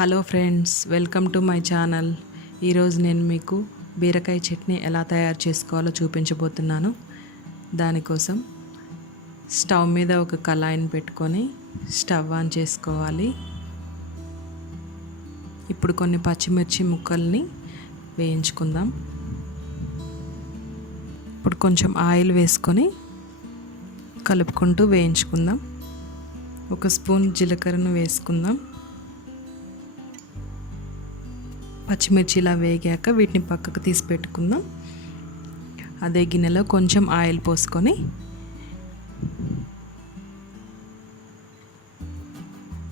Hello friends, welcome to my channel. ఈరోజు నేను మీకు బీరకాయ చట్నీ ఎలా తయారు చేసుకోవాలో చూపించబోతున్నాను. దానికోసం స్టవ్ మీద ఒక కళాయిని పెట్టుకొని స్టవ్ ఆన్ చేసుకోవాలి. ఇప్పుడు కొన్ని పచ్చిమిర్చి ముక్కల్ని వేయించుకుందాం. ఇప్పుడు కొంచెం ఆయిల్ వేసుకొని కలుపుకుంటూ వేయించుకుందాం. ఒక స్పూన్ జీలకర్రను వేసుకుందాం. పచ్చిమిర్చి ఇలా వేగాక వీటిని పక్కకు తీసి పెట్టుకుందాం. అదే గిన్నెలో కొంచెం ఆయిల్ పోసుకొని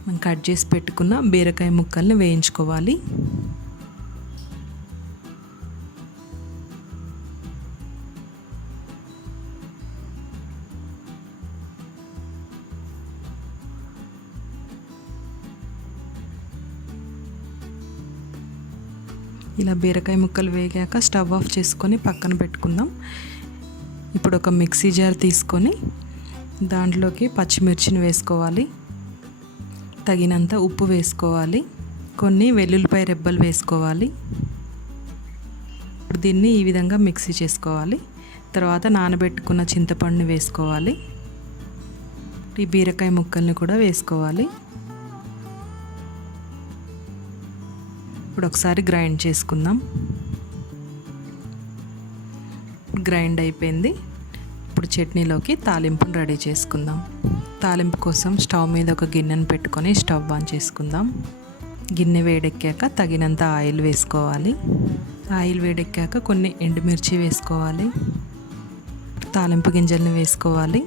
మనం కట్ చేసి పెట్టుకున్న బీరకాయ ముక్కల్ని వేయించుకోవాలి. ఇలా బీరకాయ ముక్కలు వేగాక స్టవ్ ఆఫ్ చేసుకొని పక్కన పెట్టుకుందాం. ఇప్పుడు ఒక మిక్సీ జార్ తీసుకొని దాంట్లోకి పచ్చిమిర్చిని వేసుకోవాలి. తగినంత ఉప్పు వేసుకోవాలి. కొన్ని వెల్లుల్లిపాయ రెబ్బలు వేసుకోవాలి. ఇప్పుడు దీన్ని ఈ విధంగా మిక్సీ చేసుకోవాలి. తర్వాత నానబెట్టుకున్న చింతపండుని వేసుకోవాలి. ఈ బీరకాయ ముక్కల్ని కూడా వేసుకోవాలి. ఇప్పుడు ఒకసారి గ్రైండ్ చేసుకుందాం. గ్రైండ్ అయిపోయింది. ఇప్పుడు చట్నీలోకి తాలింపును రెడీ చేసుకుందాం. తాలింపు కోసం స్టవ్ మీద ఒక గిన్నెను పెట్టుకొని స్టవ్ ఆన్ చేసుకుందాం. గిన్నె వేడెక్కాక తగినంత ఆయిల్ వేసుకోవాలి. ఆయిల్ వేడెక్కాక కొన్ని ఎండుమిర్చి వేసుకోవాలి. తాలింపు గింజల్ని వేసుకోవాలి.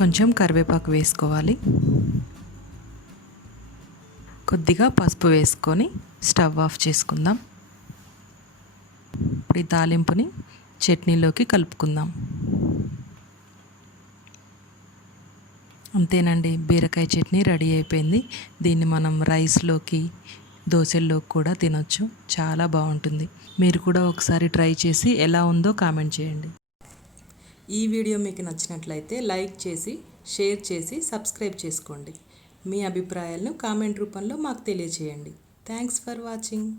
కొంచెం కరివేపాకు వేసుకోవాలి. కొద్దిగా పసుపు వేసుకొని స్టవ్ ఆఫ్ చేసుకుందాం. ఇప్పుడు ఈ తాలింపుని చట్నీలోకి కలుపుకుందాం. అంతేనండి, బీరకాయ చట్నీ రెడీ అయిపోయింది. దీన్ని మనం రైస్లోకి, దోశల్లోకి కూడా తినొచ్చు. చాలా బాగుంటుంది. మీరు కూడా ఒకసారి ట్రై చేసి ఎలా ఉందో కామెంట్ చేయండి. ఈ వీడియో మీకు నచ్చినట్లయితే లైక్ చేసి, షేర్ చేసి, సబ్స్క్రైబ్ చేసుకోండి. మీ అభిప్రాయాలను కామెంట్ రూపంలో మాకు తెలియజేయండి. Thanks for watching.